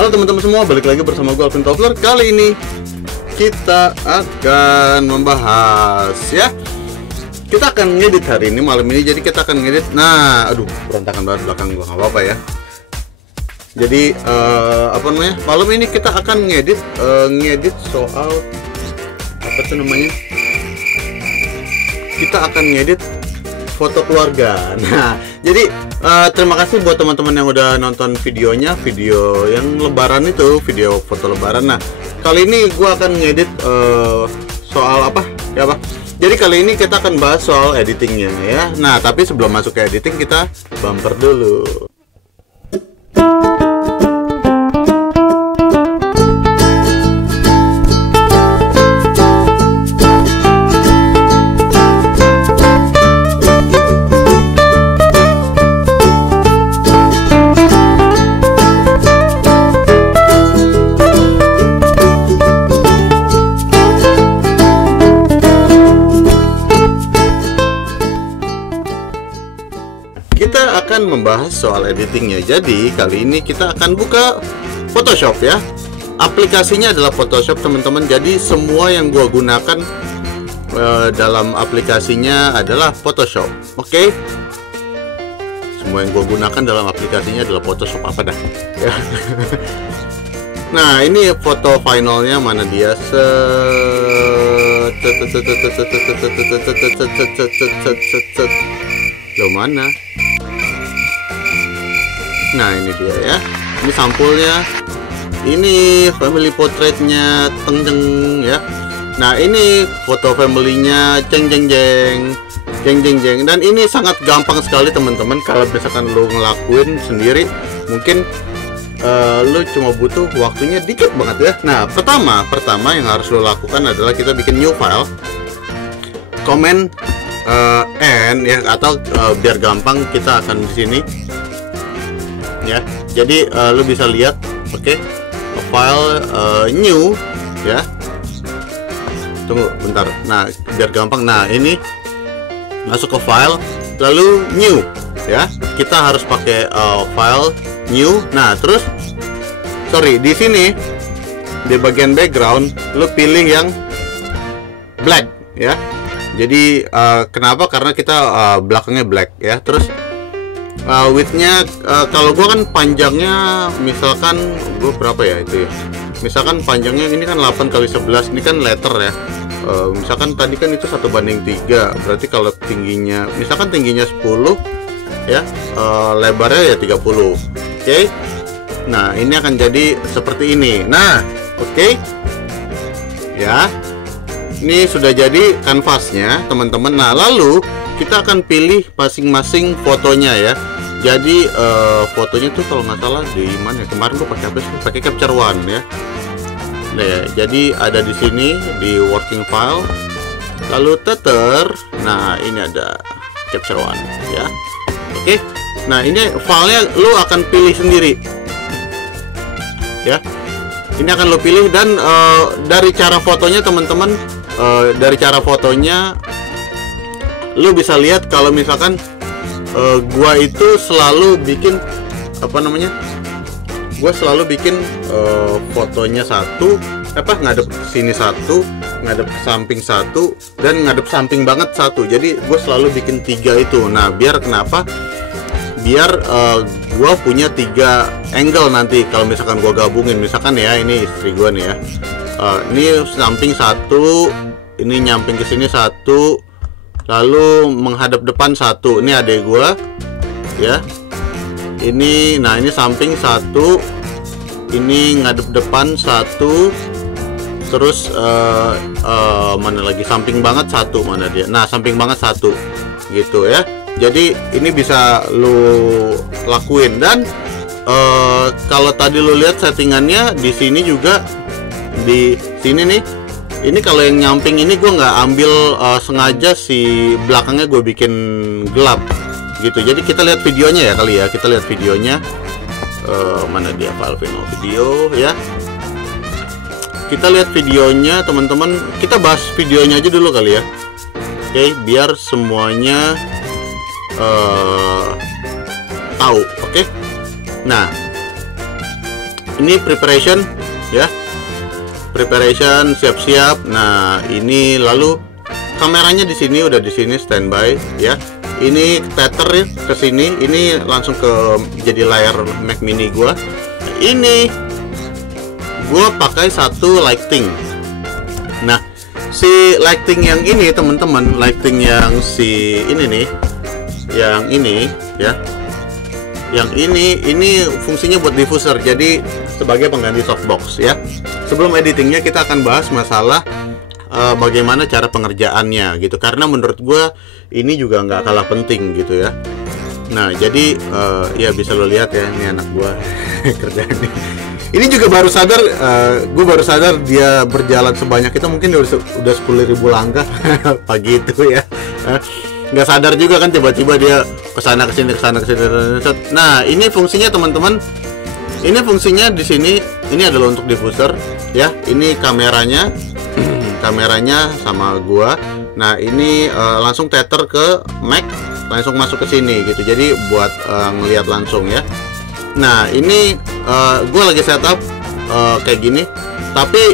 Halo teman-teman semua, balik lagi bersama gue Alvin Toffler. Kali ini kita akan membahas kita akan ngedit hari ini, malam ini. Jadi kita akan ngedit. Nah, aduh, berantakan banget belakang gue, nggak apa-apa ya. Jadi malam ini kita akan ngedit soal apa tuh namanya? Kita akan ngedit foto keluarga. Nah, jadi terima kasih buat teman-teman yang udah nonton videonya, video yang lebaran itu, video foto lebaran. Nah, kali ini gua akan ngedit soal apa? Ya, Pak. Jadi kali ini kita akan bahas soal editingnya ya. Nah, tapi sebelum masuk ke editing kita bumper dulu. Kita akan membahas soal editingnya. Jadi kali ini kita akan buka Photoshop ya. Aplikasinya adalah Photoshop teman-teman. Jadi semua yang gua gunakan dalam aplikasinya adalah Photoshop. Oke? Semua yang gua gunakan dalam aplikasinya adalah Photoshop. Apa dah? Ya. Nah, ini foto finalnya, mana dia? Loh, mana? Nah, ini dia ya. Ini sampulnya. Ini family portraitnya, teng ya. Nah, ini foto familynya, jeng. Dan ini sangat gampang sekali teman-teman. Kalau misalkan lo ngelakuin sendiri, mungkin lo cuma butuh waktunya dikit banget ya. Nah, pertama yang harus lo lakukan adalah kita bikin new file, comment n ya, atau biar gampang kita akan di sini ya. Jadi lo bisa lihat, oke, file new ya. Tunggu bentar. Nah, biar gampang. Nah, ini masuk ke file lalu new ya. Kita harus pakai file new. Nah, terus di sini di bagian background lo pilih yang black ya. Jadi kenapa? Karena kita belakangnya black ya. Terus widthnya, kalau gua kan panjangnya misalkan gua berapa ya itu ya. Misalkan panjangnya ini kan 8x11, ini kan letter ya. Misalkan tadi kan itu 1:3, berarti kalau tingginya misalkan tingginya 10 ya, lebarnya ya 30. Oke. Nah, ini akan jadi seperti ini. Nah, oke. Ya. Ini sudah jadi kanvasnya teman-teman. Nah, lalu kita akan pilih masing-masing fotonya ya. Jadi fotonya tuh kalau nggak salah di mana ya? Kemarin gua pakai apa sih? Pakai Capture One ya. Nah, ya, jadi ada di sini di working file. Lalu nah ini ada Capture One ya. Oke. Nah, ini filenya lo akan pilih sendiri ya. Ini akan lo pilih, dan dari cara fotonya teman-teman, dari cara fotonya lu bisa lihat kalau misalkan gua itu selalu bikin gua selalu bikin fotonya satu, ngadep sini satu, ngadep samping satu, dan ngadep samping banget satu. Jadi gua selalu bikin 3 itu. Nah, biar kenapa? Biar gua punya 3 angle nanti kalau misalkan gua gabungin. Misalkan ya, ini istri gua nih ya, ini samping satu, ini nyamping ke sini satu, lalu menghadap depan satu. Ini adek gua ya. Ini, nah ini samping satu, ini ngadep depan satu, terus mana lagi samping banget satu, mana dia? Nah, samping banget satu gitu ya. Jadi ini bisa lu lakuin. Dan kalau tadi lu lihat settingannya di sini juga, di sini nih. Ini kalau yang nyamping ini gue nggak ambil sengaja, si belakangnya gue bikin gelap gitu. Jadi kita lihat videonya ya kali ya. Kita lihat videonya. Mana dia, file final video ya. Kita lihat videonya teman-teman. Kita bahas videonya aja dulu kali ya. Oke, biar semuanya tahu. Oke. Nah, ini preparation ya, preparation, siap-siap. Nah ini lalu kameranya di sini, udah di sini standby ya. Ini tether ke sini, ini langsung ke jadi layar Mac Mini gua. Ini gua pakai satu lighting. Nah si lighting yang ini teman-teman, lighting yang si ini nih, yang ini ya, yang ini fungsinya buat diffuser, jadi sebagai pengganti softbox ya. Sebelum editingnya kita akan bahas masalah bagaimana cara pengerjaannya gitu, karena menurut gue ini juga nggak kalah penting gitu ya. Nah jadi ya bisa lo lihat ya, ini anak gue kerjaannya. Ini juga baru sadar, gue baru sadar dia berjalan sebanyak itu mungkin udah 10.000 langkah pagi itu ya. Nggak sadar juga kan, tiba-tiba dia kesana kesini. Nah ini fungsinya teman-teman, ini fungsinya di sini. Ini adalah untuk diffuser ya. Ini kameranya. Kameranya sama gua. Nah ini langsung tether ke Mac, langsung masuk ke sini gitu, jadi buat ngelihat langsung ya. Nah ini gua lagi setup kayak gini, tapi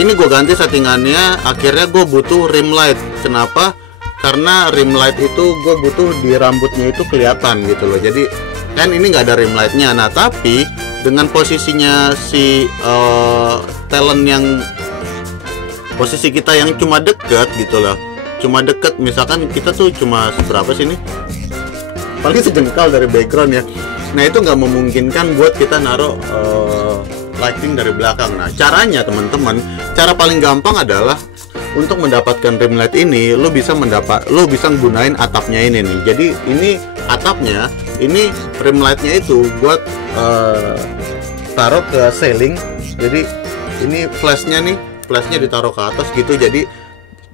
ini gua ganti settingannya. Akhirnya gua butuh rim light. Kenapa? Karena rim light itu gua butuh di rambutnya itu kelihatan gitu loh, jadi kan ini nggak ada rim lightnya. Nah tapi dengan posisinya si talent yang posisi kita yang cuma deket gitu loh, cuma deket, misalkan kita tuh cuma seberapa sih, ini paling sejengkal dari background ya. Nah itu nggak memungkinkan buat kita naruh lighting dari belakang. Nah caranya teman-teman, cara paling gampang adalah untuk mendapatkan rim light ini, lo bisa gunain atapnya ini nih. Jadi ini atapnya, ini rim lightnya itu buat taruh ke ceiling. Jadi ini flashnya nih, flashnya ditaruh ke atas gitu, jadi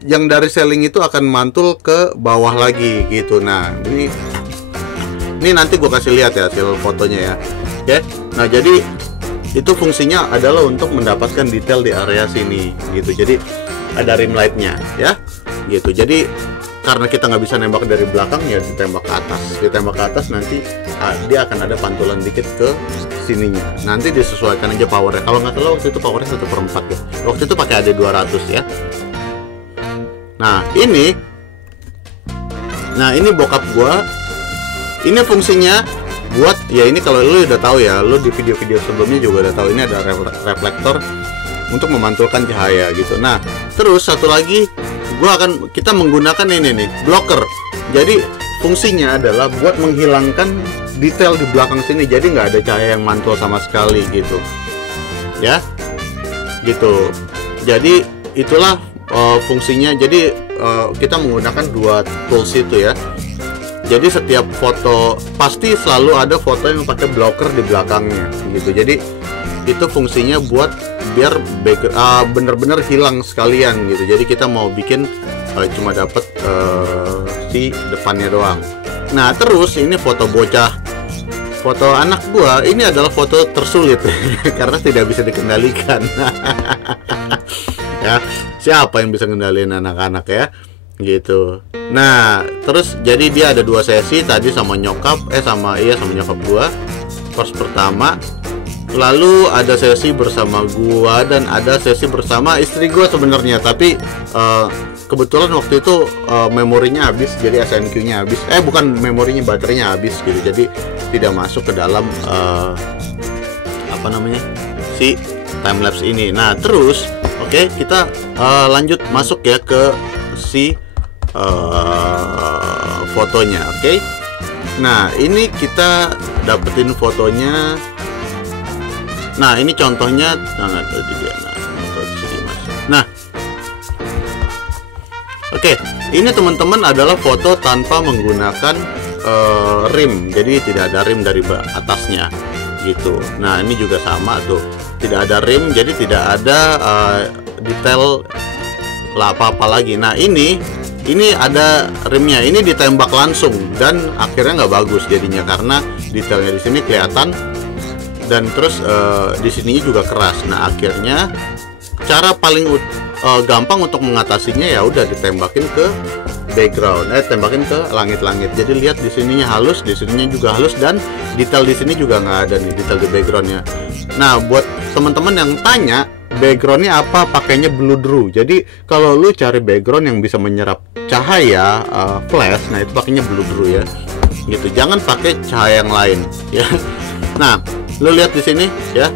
yang dari ceiling itu akan mantul ke bawah lagi gitu. Nah ini nanti gue kasih lihat ya hasil fotonya ya. Oke, nah jadi itu fungsinya adalah untuk mendapatkan detail di area sini gitu, jadi ada rim lightnya ya gitu. Jadi karena kita nggak bisa nembak dari belakang ya, ditembak ke atas nanti dia akan ada pantulan dikit ke sininya. Nanti disesuaikan aja powernya. Kalau nggak salah waktu itu powernya 1/4 ya. Waktu itu pakai AD 200 ya. Nah ini bokap gua. Ini fungsinya buat ya, ini kalau lu udah tahu ya, lu di video-video sebelumnya juga udah tahu, ini ada reflektor untuk memantulkan cahaya gitu. Nah terus satu lagi kita menggunakan ini nih, blocker. Jadi fungsinya adalah buat menghilangkan detail di belakang sini, jadi nggak ada cahaya yang mantul sama sekali gitu ya, gitu. Jadi itulah fungsinya. Jadi kita menggunakan dua tools itu ya. Jadi setiap foto pasti selalu ada foto yang pakai blocker di belakangnya gitu. Jadi itu fungsinya buat biar bener-bener hilang sekalian gitu. Jadi kita mau bikin cuma dapat si depannya doang. Nah terus ini foto bocah, foto anak gua, ini adalah foto tersulit karena tidak bisa dikendalikan. Ya siapa yang bisa ngendalin anak-anak ya gitu. Nah terus jadi dia ada dua sesi tadi sama nyokap sama nyokap gua course pertama, lalu ada sesi bersama gua dan ada sesi bersama istri gua sebenarnya, tapi kebetulan waktu itu memorinya habis, jadi SNQ-nya habis, bukan memorinya, baterainya habis gitu, jadi tidak masuk ke dalam apa namanya si timelapse ini. Nah terus oke, kita lanjut masuk ya ke si fotonya. Oke. Nah ini kita dapetin fotonya. Nah ini contohnya. Nah oke, ini teman-teman adalah foto tanpa menggunakan rim, jadi tidak ada rim dari atasnya gitu. Nah ini juga sama tuh, tidak ada rim, jadi tidak ada detail apa-apa lagi. Nah ini ada rimnya, ini ditembak langsung dan akhirnya nggak bagus jadinya karena detailnya di sini kelihatan dan terus di sininya juga keras. Nah akhirnya cara paling gampang untuk mengatasinya ya udah ditembakin ke background, tembakin ke langit-langit. Jadi lihat di sininya halus, di sininya juga halus, dan detail di sini juga nggak ada nih, detail di backgroundnya. Nah, buat teman-teman yang tanya backgroundnya apa, pakainya Blue-Drew. Jadi kalau lu cari background yang bisa menyerap cahaya flash, nah itu pakainya Blue-Drew ya. Gitu. Jangan pakai cahaya yang lain ya. Nah, lu lihat di sini ya.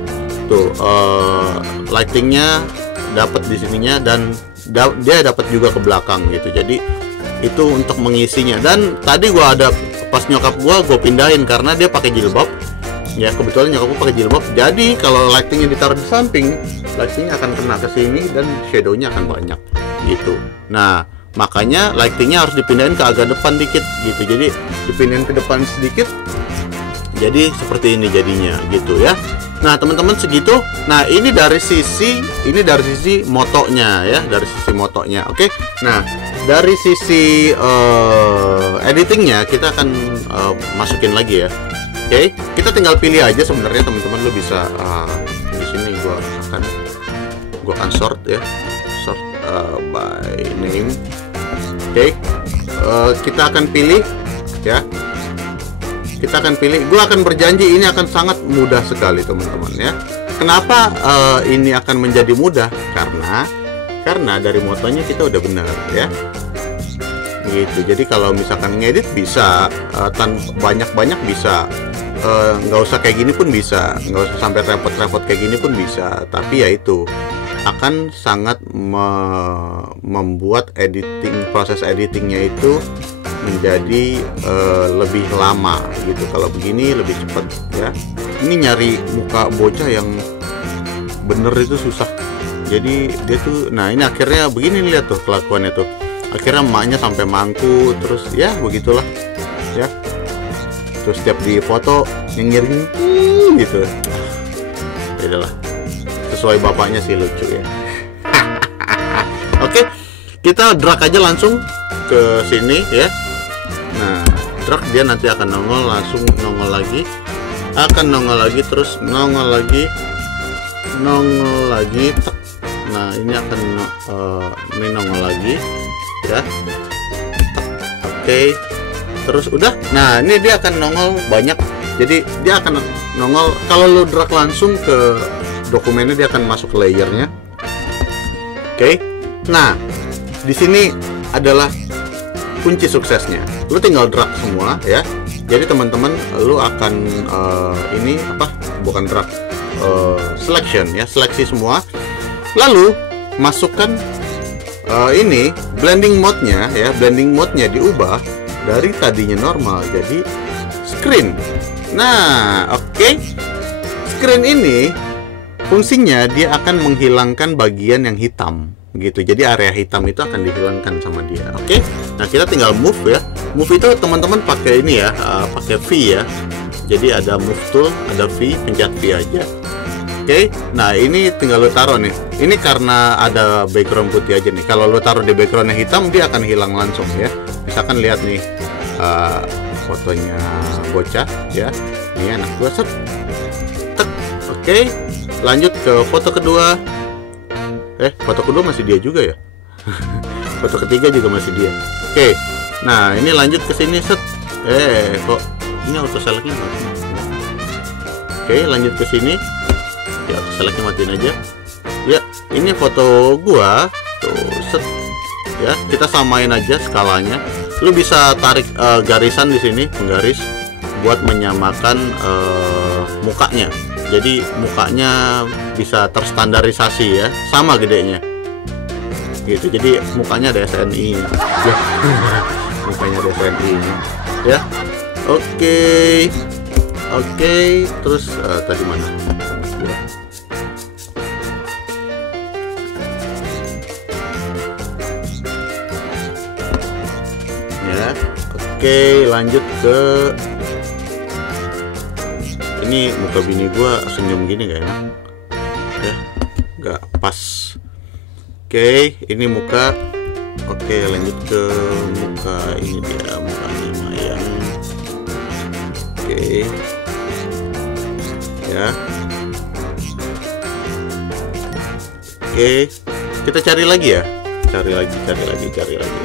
Tuh lightingnya dapat di sininya, dan dia dapat juga ke belakang gitu. Jadi itu untuk mengisinya. Dan tadi gua ada pas nyokap gua pindahin karena dia pakai jilbab. Ya, kebetulan nyokap gua pakai jilbab. Jadi kalau lightingnya ditaruh di samping, lightingnya akan kena ke sini dan shadownya akan banyak gitu. Nah, makanya lightingnya harus dipindahin ke agak depan dikit gitu. Jadi dipindahin ke depan sedikit. Jadi seperti ini jadinya gitu ya. Nah, teman-teman segitu. Nah, ini dari sisi motonya ya, dari sisi motonya. Oke. Nah, dari sisi editingnya kita akan masukin lagi ya. Oke, kita tinggal pilih aja sebenarnya teman-teman. Lu bisa di sini gua akan sort ya. Sort by name. Oke. Kita akan pilih ya. Kita akan pilih, gue akan berjanji ini akan sangat mudah sekali teman-teman ya. Kenapa ini akan menjadi mudah? Karena dari motonya kita udah benar ya. Gitu. Jadi kalau misalkan ngedit bisa, banyak-banyak bisa, nggak usah kayak gini pun bisa, nggak usah sampai repot-repot kayak gini pun bisa. Tapi ya itu akan sangat membuat proses editingnya itu menjadi lebih lama gitu. Kalau begini lebih cepat ya. Ini nyari muka bocah yang bener itu susah. Jadi dia tuh, nah ini akhirnya begini, lihat tuh kelakuannya tuh. Akhirnya emaknya sampai mangku, terus ya begitulah ya. Terus setiap di foto nyiring gitu. Ya udahlah, sesuai bapaknya sih, lucu ya. Oke, kita drag aja langsung ke sini ya. Nah, drag dia nanti akan nongol, langsung nongol lagi, terus nongol lagi, tek. Nah, ini akan ini nongol lagi ya. Oke. Terus udah. Nah, ini dia akan nongol banyak. Jadi dia akan nongol, kalau lu drag langsung ke dokumennya dia akan masuk ke layernya. Oke. Nah, di sini adalah kunci suksesnya. Lu tinggal drag semua ya. Jadi teman-teman, lu akan ini apa? Bukan drag, selection ya, seleksi semua. Lalu masukkan ini blending mode-nya ya. Blending mode-nya diubah dari tadinya normal jadi screen. Nah, oke. Screen ini fungsinya dia akan menghilangkan bagian yang hitam gitu. Jadi area hitam itu akan dihilangkan sama dia. Oke. Nah, kita tinggal move ya. Move itu teman-teman pakai ini ya, pakai V ya. Jadi ada move tool, ada V, pencet V aja. Oke. Nah, ini tinggal lo taruh nih. Ini karena ada background putih aja nih. Kalau lo taruh di backgroundnya hitam, dia akan hilang langsung ya. Misalkan lihat nih fotonya bocah ya. Ini anak gua, set. Tek. Oke. Lanjut ke foto kedua. Foto kedua masih dia juga ya. Foto ketiga juga masih dia. Oke. Nah, ini lanjut ke sini, set. Kok ini auto select-nya mati. Oke, lanjut ke sini. Ya, auto select-nya matiin aja. Ya, ini foto gua. Tuh, set. Ya, kita samain aja skalanya. Lu bisa tarik garisan di sini, penggaris buat menyamakan mukanya. Jadi mukanya bisa terstandarisasi ya, sama gedenya gitu. Jadi mukanya ada SNI ya. Mukanya ada SNI ya. Oke. Terus tadi mana ya. Oke, lanjut ke ini. Muka bini gua senyum gini gak enak ya, nggak pas. Oke, ini muka. Oke, lanjut ke muka. Ini dia mukanya Mayang. Oke ya. Oke, kita cari lagi ya. Cari lagi.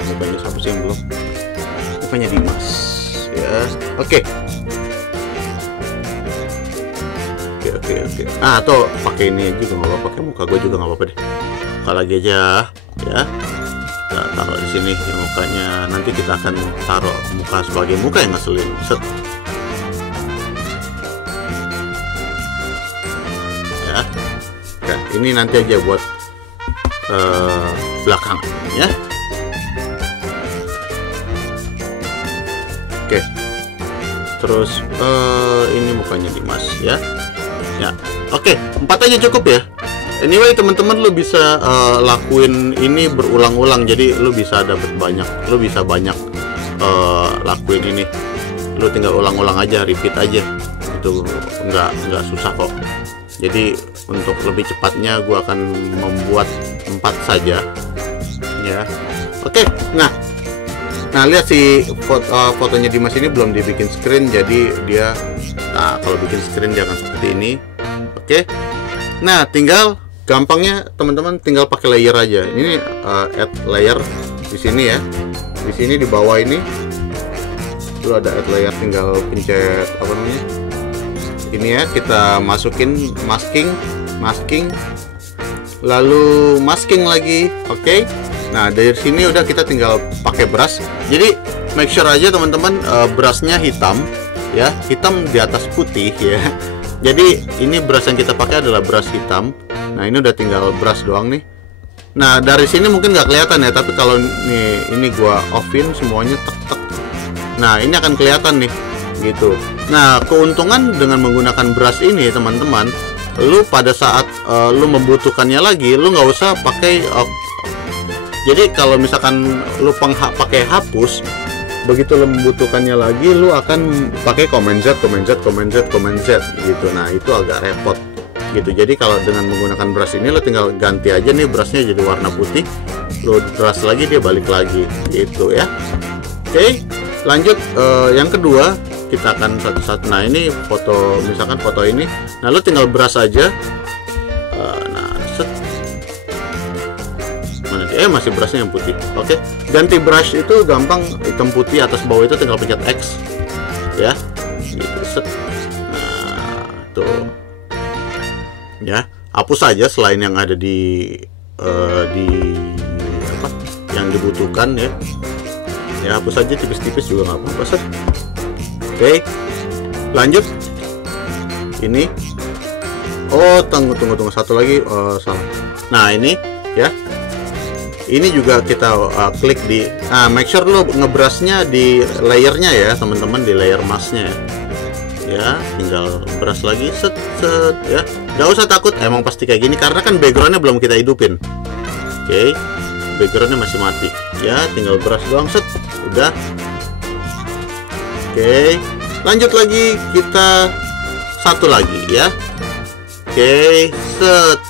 Mukanya siapa sih yang belum? Mukanya Dimas ya. Oke. Oke. Ah, atau pakai ini juga nggak apa-apa, pakai muka gue juga nggak apa-apa deh. Buka lagi aja ya. Kita taruh di sini mukanya. Nanti kita akan taruh muka sebagai muka yang ngeselin. Set. Ya. Oke, ini nanti aja buat belakang ya. Oke. Terus ini mukanya Dimas ya. Ya. Oke, 4 aja cukup ya. Anyway, teman-teman, lu bisa lakuin ini berulang-ulang, jadi lu bisa dapat banyak, lu bisa banyak lakuin ini. Lu tinggal ulang-ulang aja, repeat aja. Itu nggak susah kok. Jadi untuk lebih cepatnya gua akan membuat 4 saja. Ya. Oke. Nah, lihat si fotonya Dimas ini belum dibikin screen, jadi dia kalau bikin screen jangan seperti ini. Oke. Nah, tinggal gampangnya teman-teman tinggal pakai layer aja. Ini add layer di sini ya. Di sini di bawah ini itu ada add layer, tinggal pencet apa namanya? Ini ya, kita masukin masking, lalu masking lagi. Oke. Nah, dari sini udah kita tinggal pakai brush. Jadi make sure aja teman-teman brushnya hitam ya, hitam di atas putih ya. Jadi ini brush yang kita pakai adalah brush hitam. Nah, ini udah tinggal brush doang nih. Nah, dari sini mungkin nggak kelihatan ya, tapi kalau ini gua offin semuanya tek. Nah, ini akan kelihatan nih gitu. Nah, keuntungan dengan menggunakan brush ini teman-teman, lu pada saat lu membutuhkannya lagi, lu nggak usah pakai jadi kalau misalkan lu pakai hapus, begitu lu membutuhkannya lagi, lu akan pakai Command Z gitu. Nah, itu agak repot gitu. Jadi kalau dengan menggunakan brush ini, lu tinggal ganti aja nih brushnya jadi warna putih, lu brush lagi dia balik lagi gitu ya. Oke, lanjut yang kedua, kita akan satu-satu. Nah, ini foto, misalkan foto ini, nah lu tinggal brush aja. Nah, set. Mana dia? Masih brushnya yang putih. Oke, ganti brush itu gampang, hitam putih atas bawah itu tinggal pencet X ya gitu. Set. Nah, tuh ya, hapus saja selain yang ada di apa yang dibutuhkan ya. Ya, hapus saja tipis-tipis juga nggak apa-apa. Set. Oke, lanjut. Ini tunggu satu lagi, salah. Nah, ini ya, ini juga kita klik di make sure lo ngebrushnya di layernya ya teman-teman, di layer masknya ya. Tinggal brush lagi, set ya. Gak usah takut, emang pasti kayak gini karena kan backgroundnya belum kita hidupin. Oke, backgroundnya masih mati ya, tinggal brush doang, set, udah. Oke, lanjut lagi, kita satu lagi ya. Oke, set.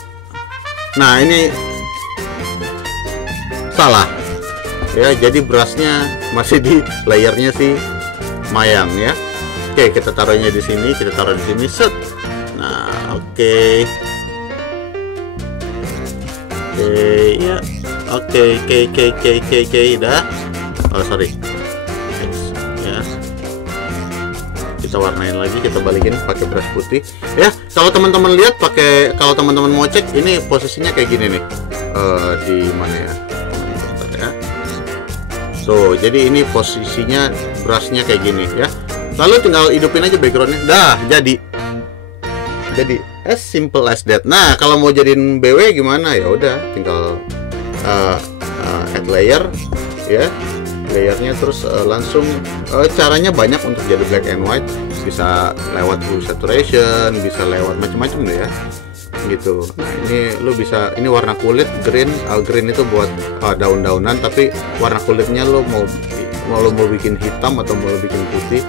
Nah, ini salah ya, jadi brushnya masih di layernya si Mayang ya. Oke, kita taruhnya di sini, kita taruh di sini, set. Nah, oke ya, oke, dah. Oh, sorry. Ya, kita warnain lagi, kita balikin pakai brush putih ya. Kalau teman-teman lihat kalau teman-teman mau cek, ini posisinya kayak gini nih. Di mana ya? Bentar ya. Tuh, jadi ini posisinya brushnya kayak gini ya. Lalu tinggal hidupin aja backgroundnya, dah jadi as simple as that. Nah, kalau mau jadiin BW gimana, ya udah tinggal add layer ya, layernya, terus langsung caranya banyak untuk jadi black and white. Bisa lewat full saturation, bisa lewat macam-macam deh ya gitu. Nah, ini lu bisa, ini warna kulit green itu buat daun-daunan, tapi warna kulitnya lu mau bikin hitam atau mau bikin putih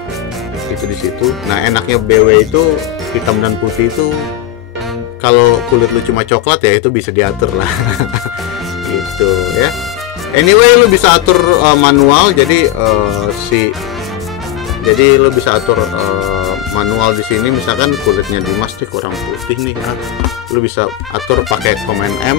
itu di situ. Nah, enaknya BW itu hitam dan putih itu, kalau kulit lu cuma coklat ya itu bisa diatur lah gitu ya. Anyway, lu bisa atur manual, jadi lu bisa atur manual di sini. Misalkan kulitnya Dimas nih kurang putih nih ya, lu bisa atur pakai Command M,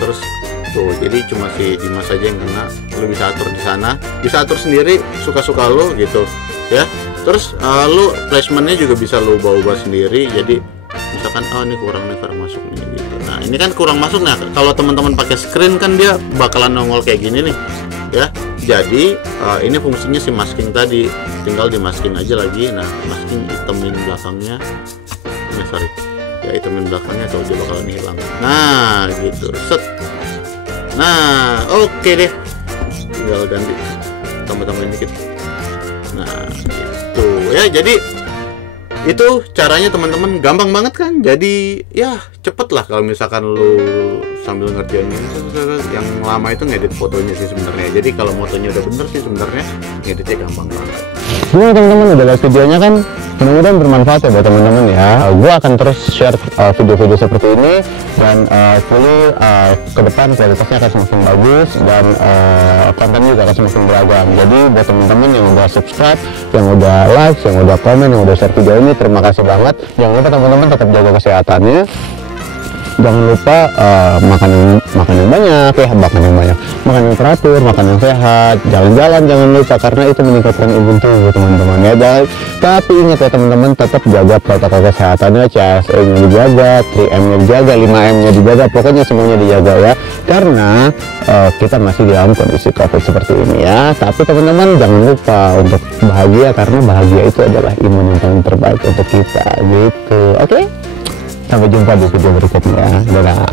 terus tuh jadi cuma si Dimas aja yang kena. Lu bisa atur di sana, bisa atur sendiri suka-suka lu gitu ya. Terus lu placementnya juga bisa lu ubah-ubah sendiri. Jadi misalkan oh ini kurang nih, kurang masuk nih gitu. Nah ini kan kurang masuk. Nah kalau teman-teman pakai screen kan dia bakalan nongol kayak gini nih ya. Jadi ini fungsinya si masking tadi, tinggal di masking aja lagi. Nah masking hitamin belakangnya, ini sorry ya, hitamin belakangnya tuh dia bakalan hilang. Nah gitu, set. Nah oke deh, tinggal ganti, tambah-tambahin dikit. Nah gitu ya, jadi itu caranya teman-teman, gampang banget kan. Jadi ya cepet lah kalau misalkan lu sambil ngerjain ini. Yang lama itu ngedit fotonya sih sebenarnya. Jadi kalau fotonya udah bener sih sebenarnya ngeditnya gampang banget. Gimana teman-teman, udah lihat videonya kan? Mudah-mudahan bermanfaat ya buat teman-teman ya. Gue akan terus share video-video seperti ini, dan ke depan kualitasnya akan semakin bagus, dan kontennya juga akan semakin beragam. Jadi buat teman-teman yang udah subscribe, yang udah like, yang udah komen, yang udah share video ini, terima kasih banget. Jangan lupa teman-teman tetap jaga kesehatannya. Jangan lupa makan yang banyak ya, makan yang teratur, makan yang sehat, jalan-jalan jangan lupa, karena itu meningkatkan imun tubuh teman-teman ya. Tapi ingat ya teman-teman, tetap jaga protokol kesehatannya, CSE-nya dijaga, 3M-nya dijaga, 5M-nya dijaga, pokoknya semuanya dijaga ya, karena kita masih dalam kondisi COVID seperti ini ya. Tapi teman-teman jangan lupa untuk bahagia, karena bahagia itu adalah imun yang paling terbaik untuk kita gitu. Oke? Sampai jumpa di video berikutnya. Dadah.